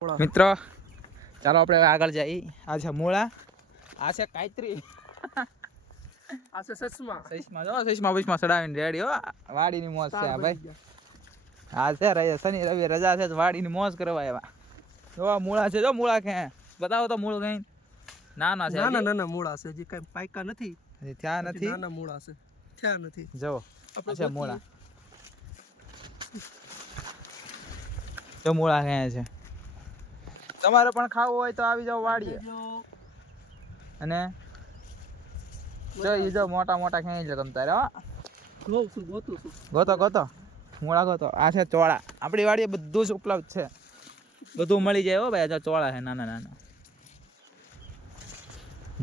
મિત્રો ચાલો આપણે આગળ જઈએ આ છે મૂળા આ છે કાયત્રી. આ છે સસમા. સસમા જો સસમા બસમા સડાવીને રેડી હો. વાડીની મોજ છે ભાઈ. આ છે રજા શનિ રવિ રજા છે વાડીની મોજ કરવા આવ્યા જો આ મૂળા છે જો મૂળા કે. બતાવો તો મૂળ કઈ. ના ના છે. નાના હજી. નાના મૂળા છે જે કઈ પાયકા નથી. ત્યાં નથી? નાના મૂળા છે. ત્યાં નથી. જો છે મૂળા. જો મૂળા કે છે. તમારે પણ ખાવું હોય તો આવી જાઓ વાડીએ. અને જો ઈ જો મોટા મોટા ખેંચી લો તમ તારે ગોતું ગોતો મોળા ગોતો આ છે ચોળા. આપણી વાડીએ બધું જ ઉપલબ્ધ છે. બધું મળી જાય હો ભાઈ. આ ચોળા છે નાના નાના.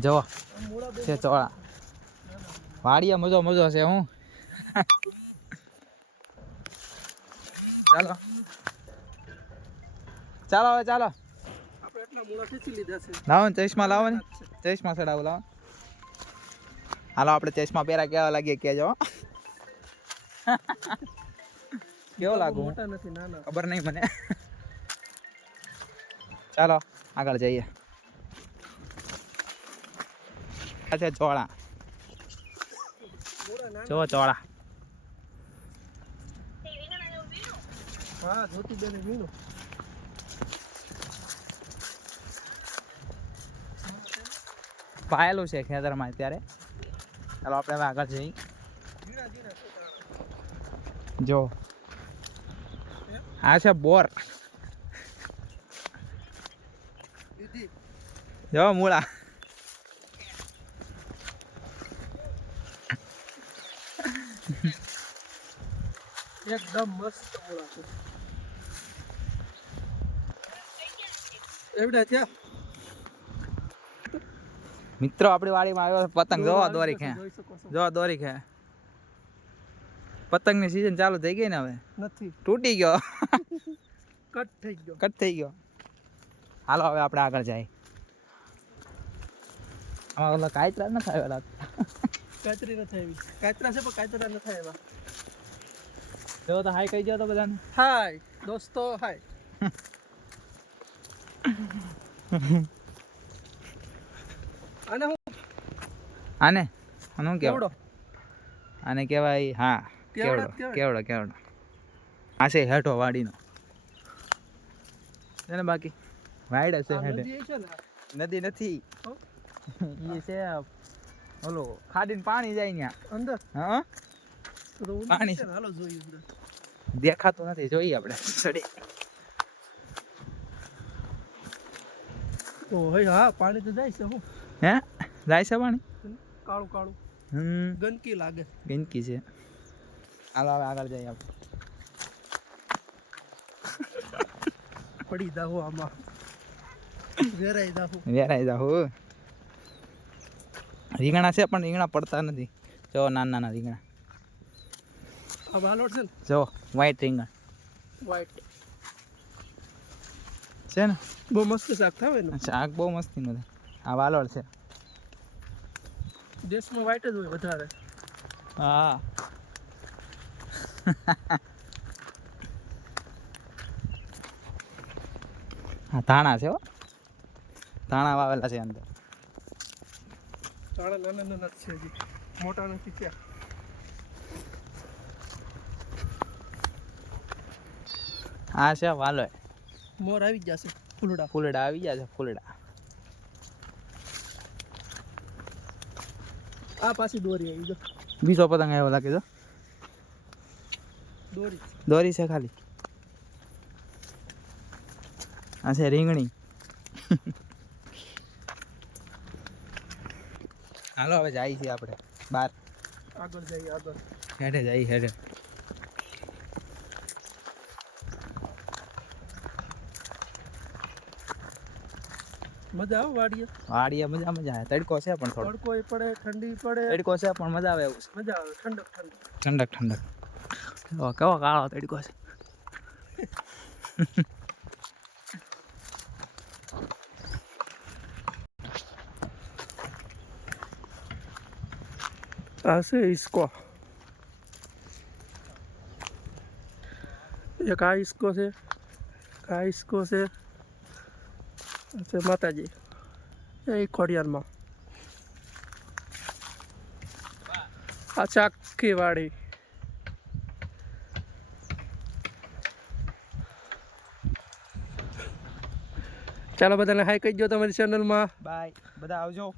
જો આ મૂળા બે છે ચોળા. વાડીએ મજો મજો છે હું. ચાલો. ચાલો હવે ચાલો. લાવો ને ચશ્મા લાવો ને. ચશ્મા ચડાવો લાવો. હાલો આપણે ચશ્મા પહેરા કેવા લાગીએ કેજો. કેવો લાગુ? મોટા નથી નાના. ખબર નહીં મને. ચાલો આગળ જઈએ. આ છે ચોળા. જો ચોળા. હા જોતી બેન પાયેલું છે ખેતરમાં અત્યારે. ચાલો, આપણે હવે આગળ તારા. જો. આ છે બોર. જો, મૂળા. એકદમ મસ્ત મૂળા છે. એવડા થયા? મિત્રો આપણી વાડીમાં આવ્યો પતંગ. જોવા દોરી ખે જોઈ શકો છો. જો દોરી ખે પતંગની સીઝન ચાલુ થઈ ગઈ ને હવે? નથી. તૂટી ગયો. કટ થઈ ગયો. કટ થઈ ગયો. હાલો હવે આપણે આગળ જાય. આમાં ઓલા કાયતરા ન થાય આવેલા? કાયતરી ન થાય કાયતરા છે પણ કાયતરા ન થાય એવા જો તો હાય કહી ગયો તો બધાને. હાય દોસ્તો હાય. અને હું આને? આને હું કેવડો? આને કહેવાય હા કેવડો કેવડો કેવડો? આ છે હેઠો વાડીનો. છે ને બાકી વાઈડ હશે હેઠે. નદી છે નથી. એ છે ઓલો ખાડીને પાણી જાય ત્યાં અંદર? હા પાણી. છે હાલો જોઈએ દેખાતું નથી જોઈએ આપણે. સડી તો હા પાણી તો જાય છે હું. હે? જાય છે પાણી કાળું કાળું. હમ. ગંદકી લાગે. ગંદકી છે. હાલો હવે આગળ જઈએ આપણે. પડી દાહો આમાં. વેરાઈ દાહો વેરાઈ જાઉં રીંગણા છે પણ રીંગણા પડતા નથી. જો નાના નાના રીંગણા. આ વાલોડ છે ને? જો વ્હાઈટ રીંગણ. વ્હાઈટ છે ને? બહુ મસ્ત શાક થાય ને શાક બહુ મસ્તીનું છે આ વાલોળ છે. દેશમાં વાઇટ જ હોય વધારે. હા. હા ધાણા છે હો. ધાણા વાવેલા છે અંદર. ધાણા નાના છે હજી. મોટા નથી ત્યાં આ છે વાલોય મોર આવી ગયા જશે ફૂલડા. ફૂલડા આવી ગયા છે ફૂલડા. આ પાછી દોરી આવી જો. બીજો પતંગ આવ્યો લાગે છે દોરી. દોરી છે ખાલી. આ છે રીંગણી. હાલો હવે જાય છે આપણે બાર આગળ જઈએ આગળ. હેઠે જઈએ હેઠે મજા આવે વાડીએ? વાડીએ મજા મજા આવે. તડકો છે પણ થોડો તડકો પડે ઠંડી પડે. તડકો છે પણ મજા આવે એવું છે. મજા આવે ઠંડક ઠંડક. ઠંડક ઠંડક. કેવો કાળો તડકો છે. આ છે ઈસકો. એક આ ઈસકો છે આ ઈસકો છે. છે માતાજી. એ ખોડિયારમાં. આ આખી વાડી ચાલો બધાને હાઈ કહી દો તમારી ચેનલમાં બાય બધા આવજો.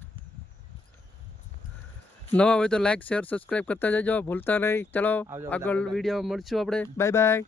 નવા હોય તો લાઈક શેર સબસ્ક્રાઈબ કરતા જજો. ભૂલતા નહીં. ચલો આગળ. વીડિયો મળશું આપણે. Bye bye